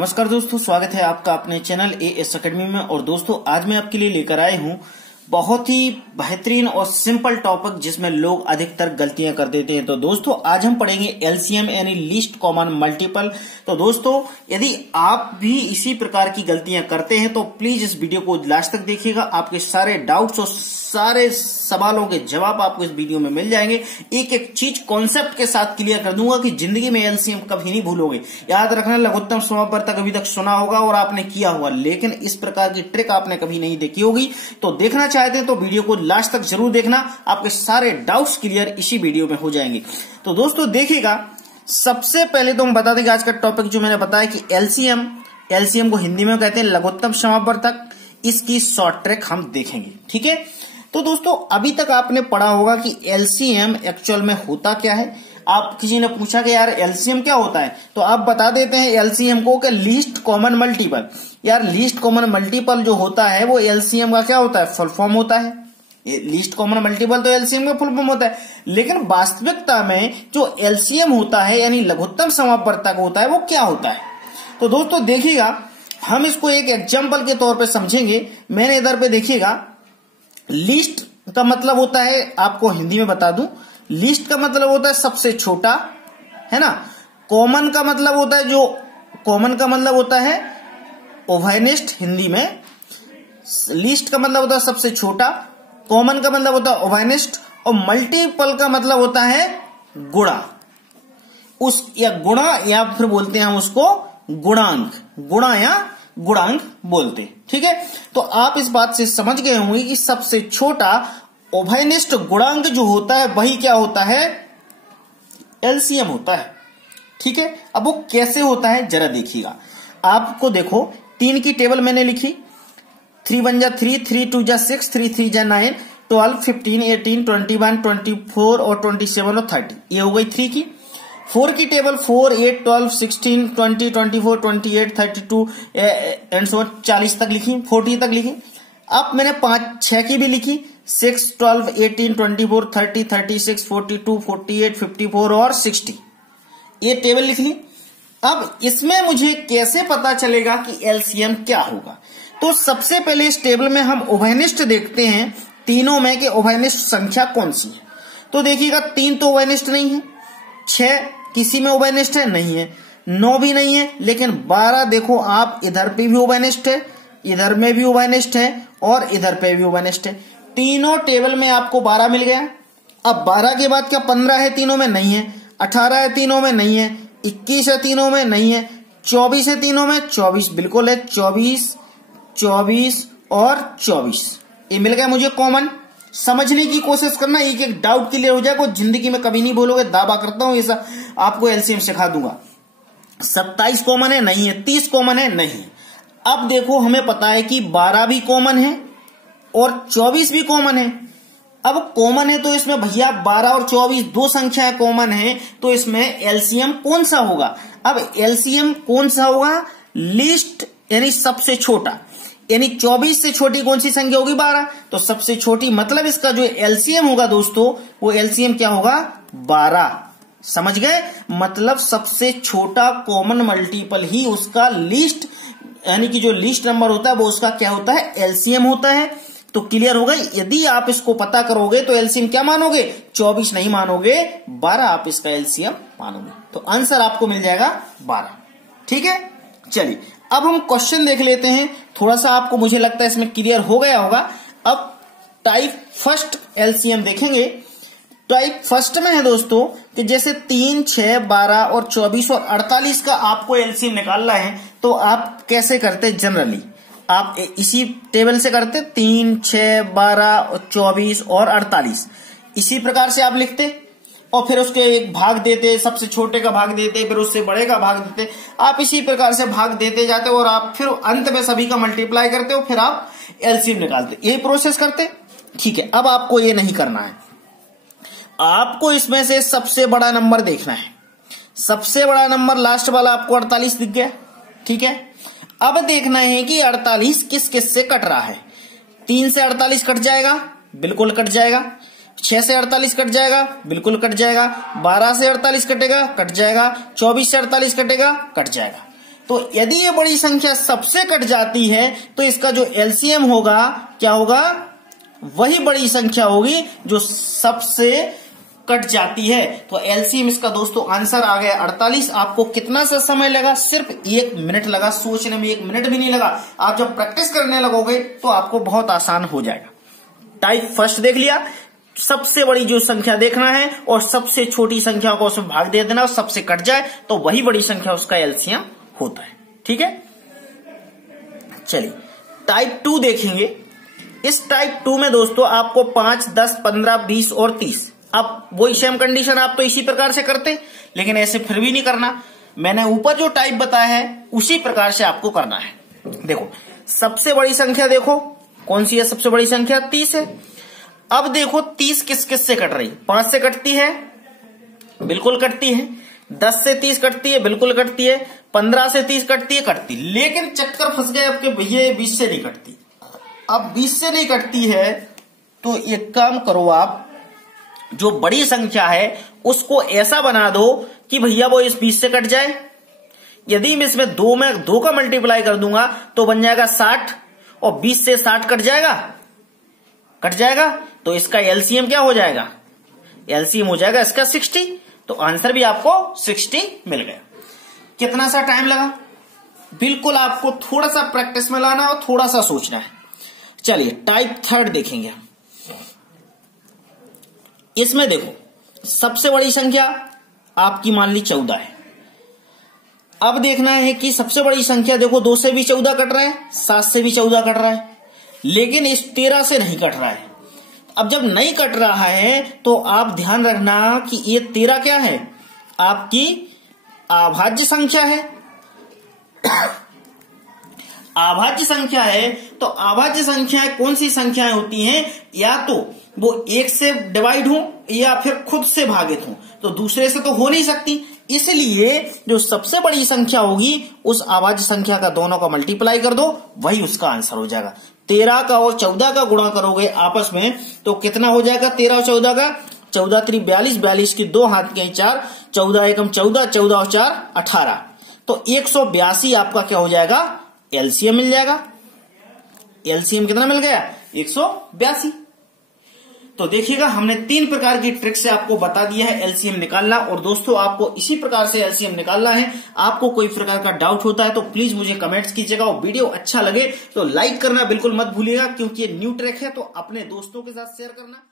नमस्कार दोस्तों, स्वागत है आपका अपने चैनल एएस एकेडमी में। और दोस्तों आज मैं आपके लिए लेकर आए हूं बहुत ही बेहतरीन और सिंपल टॉपिक जिसमें लोग अधिकतर गलतियां कर देते हैं। तो दोस्तों आज हम पढ़ेंगे एलसीएम यानी लीस्ट कॉमन मल्टीपल। तो दोस्तों यदि आप भी इसी प्रकार की गलतियां करते हैं तो प्लीज इस वीडियो को लास्ट तक देखिएगा। आपके सारे डाउट्स और सारे सवालों के जवाब आपको इस वीडियो में मिल जाएंगे। एक एक चीज कॉन्सेप्ट के साथ क्लियर कर दूंगा कि जिंदगी में एलसीएम कभी नहीं भूलोगे। याद रखना, लघुत्तम समापवर्तक अभी तक सुना होगा और आपने किया होगा, लेकिन इस प्रकार की ट्रिक आपने कभी नहीं देखी होगी। तो देखना चाहते हैं तो वीडियो को लास्ट तक जरूर देखना, आपके सारे डाउट्स क्लियर इसी वीडियो में हो जाएंगे। तो दोस्तों देखिएगा, सबसे पहले तो हम बता देंगे आज का टॉपिक जो मैंने बताया कि एलसीएम को हिंदी में कहते हैं लघुत्तम समापवर्तक। इसकी शॉर्ट ट्रिक हम देखेंगे, ठीक है। तो दोस्तों अभी तक आपने पढ़ा होगा कि एलसीएम एक्चुअल में होता क्या है। आप किसी ने पूछा कि यार एलसीएम क्या होता है, तो आप बता देते हैं एलसीएम को कि लीस्ट कॉमन मल्टीपल। यार लीस्ट कॉमन मल्टीपल जो होता है वो एलसीएम का क्या होता है, फुल फॉर्म होता है। लीस्ट कॉमन मल्टीपल तो एलसीएम का फुल फॉर्म होता है, लेकिन वास्तविकता में जो एलसीएम होता है यानी लघुत्तम समापवर्तक होता है वो क्या होता है। तो दोस्तों देखिएगा, हम इसको एक एग्जाम्पल के तौर पर समझेंगे। मैंने इधर पे देखिएगा, लीस्ट का मतलब होता है, आपको हिंदी में बता दूं, लीस्ट का मतलब होता है सबसे छोटा, है ना। कॉमन का मतलब होता है ओवरनेस्ट हिंदी में। लीस्ट का मतलब होता है सबसे छोटा, कॉमन का मतलब होता है ओवरनेस्ट, और मल्टीपल का मतलब होता है गुणा। गुणा या फिर बोलते हैं हम उसको गुणांक, गुणा या गुणांक बोलते, ठीक है। तो आप इस बात से समझ गए होंगे कि सबसे छोटा ओवरनेस्ट गुणांक जो होता है वही क्या होता है, एलसीएम होता है, ठीक है। अब वो कैसे होता है जरा देखिएगा। आपको देखो, 3 की टेबल मैंने लिखी, 3 1 जा 3, 3 2 जा 6, 3 3 जा 9, 12 15 18 21 24 और 27 और 30। ये हो गई 3 की। 4 की टेबल 4 8 12 16 20 24 28 32 एंड सो 40 तक लिखी, 40 तक लिखी। अब मैंने 6 की भी लिखी, 6 12 18 24 30 36 42 48 54 और 60। ये टेबल लिख ली। अब इसमें मुझे कैसे पता चलेगा कि एलसीएम क्या होगा। तो सबसे पहले इस टेबल में हम ओवरनेस्ट देखते हैं, तीनों में कि ओवरनेस्ट संख्या कौन सी है। तो देखिएगा, 3 तो ओवरनेस्ट नहीं है, 6 किसी में ओवरनेस्ट है नहीं है, 9 भी नहीं है, लेकिन 12 देखो आप, इधर पे भी ओवरनेस्ट है, इधर में भी ओवरनेस्ट है और इधर पे भी ओवरनेस्ट है। तीनों टेबल में आपको 12 मिल गया। अब 12 के बाद क्या 15 है, तीनों में नहीं है, 18 है, तीनों में नहीं है, 21 है, तीनों में नहीं है, 24 है, तीनों में 24 बिल्कुल है, 24 24 और 24 ये मिल गया मुझे कॉमन। समझने की कोशिश करना, एक एक डाउट क्लियर हो जाएगा, जिंदगी में कभी नहीं भूलोगे, दावा करता हूं। ऐसा आपको एलसीएम सिखा दूंगा। 27 कॉमन है नहीं है, 30 कॉमन है नहीं है। अब देखो, हमें पता है कि 12 भी कॉमन है और 24 भी कॉमन है। अब कॉमन है तो इसमें भैया 12 और 24 दो संख्याएं कॉमन है, तो इसमें एलसीएम कौन सा होगा। अब एलसीएम कौन सा होगा, लीस्ट यानी सबसे छोटा, यानी 24 से छोटी कौन सी संख्या होगी, 12। तो सबसे छोटी मतलब इसका जो एलसीएम होगा दोस्तों, वो एलसीएम क्या होगा, 12। समझ गए, मतलब सबसे छोटा कॉमन मल्टीपल ही उसका लीस्ट यानी कि जो लीस्ट नंबर होता है वो उसका क्या होता है, एलसीएम होता है। तो क्लियर हो गई। यदि आप इसको पता करोगे तो एलसीएम क्या मानोगे, 24 नहीं मानोगे, 12 आप इसका एलसीएम मानोगे। तो आंसर आपको मिल जाएगा 12, ठीक है। चलिए अब हम क्वेश्चन देख लेते हैं। थोड़ा सा आपको मुझे लगता है इसमें क्लियर हो गया होगा। अब टाइप फर्स्ट एलसीएम देखेंगे। टाइप फर्स्ट में है दोस्तों कि जैसे 3 6 12 और 24 और 48 का आपको एलसीएम निकालना है, तो आप कैसे करते, जनरली आप इसी टेबल से करते, 3 6 12 और 24 और 48 इसी प्रकार से आप लिखते और फिर उसके एक भाग देते, सबसे छोटे का भाग देते, फिर उससे बड़े का भाग देते। आप इसी प्रकार से भाग देते जाते और आप फिर अंत में सभी का मल्टीप्लाई करते हो, फिर आप एलसीएम निकालते, यही प्रोसेस करते, ठीक है। अब आपको ये नहीं करना है, आपको इसमें से सबसे बड़ा नंबर देखना है। सबसे बड़ा नंबर लास्ट वाला आपको 48 दिख गया, ठीक है। अब देखना है कि 48 किस किस से कट रहा है। 3 से 48 कट जाएगा, बिल्कुल कट जाएगा। 6 से 48 कट जाएगा, बिल्कुल कट जाएगा। 12 से 48 कटेगा, कट जाएगा। 24 से 48 कटेगा, कट जाएगा। तो यदि ये बड़ी संख्या सबसे कट जाती है तो इसका जो एलसीएम होगा क्या होगा, वही बड़ी संख्या होगी जो सबसे कट जाती है। तो एलसीएम इसका दोस्तों आंसर आ गया 48। आपको कितना सा समय लगा, सिर्फ 1 मिनट लगा, सोचने में 1 मिनट भी नहीं लगा। आप जब प्रैक्टिस करने लगोगे तो आपको बहुत आसान हो जाएगा। टाइप फर्स्ट देख लिया, सबसे बड़ी जो संख्या देखना है और सबसे छोटी संख्या को उसमें भाग दे देना और सबसे कट जाए तो वही बड़ी संख्या उसका एलसीएम होता है। ठीक है, चलिए टाइप 2 देखेंगे। इस टाइप 2 में दोस्तों आपको 5, 10, 15, 20 और 30, अब वही सेम कंडीशन आप तो इसी प्रकार से करते, लेकिन ऐसे फिर भी नहीं करना। मैंने ऊपर जो टाइप बताया है उसी प्रकार से आपको करना है। देखो सबसे बड़ी संख्या देखो कौन सी है, सबसे बड़ी संख्या 30 है। अब देखो 30 किस किस से कट रही, 5 से कटती है, बिल्कुल कटती है। 10 से 30 कटती है, बिल्कुल कटती है। 15 से 30 कटती है, कटती, लेकिन चक्कर फंस गए आपके भैया 20 से नहीं कटती। अब 20 से नहीं कटती है तो एक काम करो, आप जो बड़ी संख्या है उसको ऐसा बना दो कि भैया वो इस 20 से कट जाए। यदि मैं इसमें 2 का मल्टीप्लाई कर दूंगा तो बन जाएगा 60 और 20 से 60 कट जाएगा तो इसका एलसीएम क्या हो जाएगा, एलसीएम हो जाएगा इसका 60। तो आंसर भी आपको 60 मिल गया। कितना सा टाइम लगा, बिल्कुल आपको थोड़ा सा प्रैक्टिस में लाना और थोड़ा सा सोचना है। चलिए टाइप 3 देखेंगे। इसमें देखो सबसे बड़ी संख्या आपकी मान ली 14 है। अब देखना है कि सबसे बड़ी संख्या देखो 2 से भी 14 कट रहा है, 7 से भी 14 कट रहा है, लेकिन इस 13 से नहीं कट रहा है। अब जब नहीं कट रहा है तो आप ध्यान रखना कि ये 13 क्या है, आपकी अभाज्य संख्या है। अभाज्य संख्या है तो अभाज्य संख्याएं कौन सी संख्याएं होती हैं, या तो वो 1 से डिवाइड हो या फिर खुद से भागित हो, तो दूसरे से तो हो नहीं सकती। इसलिए जो सबसे बड़ी संख्या होगी उस अभाज्य संख्या का दोनों का मल्टीप्लाई कर दो, वही उसका आंसर हो जाएगा। 13 का और 14 का गुणा करोगे आपस में तो कितना हो जाएगा, 13 और 14 का 14 3 42, 42 की 2 हाथ के 4, 14 एकम 14, 14 और 4 18, तो 182 आपका क्या हो जाएगा, एलसीएम मिल जाएगा। एलसीएम कितना मिल गया, 182। तो देखिएगा हमने 3 प्रकार की ट्रिक से आपको बता दिया है एलसीएम निकालना। और दोस्तों आपको इसी प्रकार से एलसीएम निकालना है। आपको कोई प्रकार का डाउट होता है तो प्लीज मुझे कमेंट्स कीजिएगा, और वीडियो अच्छा लगे तो लाइक करना बिल्कुल मत भूलिएगा, क्योंकि ये न्यू ट्रिक है तो अपने दोस्तों के साथ शेयर करना।